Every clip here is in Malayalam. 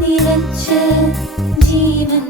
നിറച്ച് ജീവൻ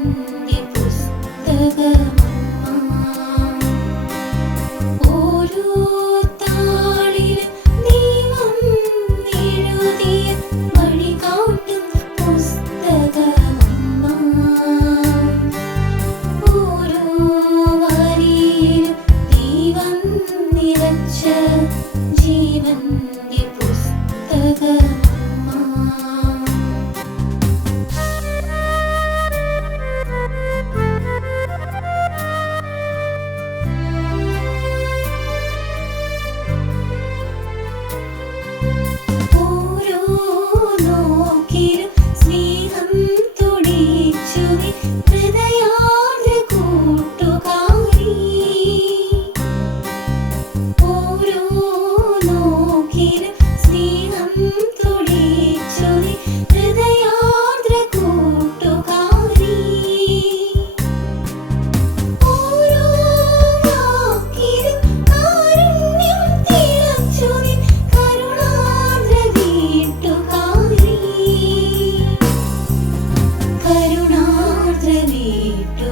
കരുണാർദ്ര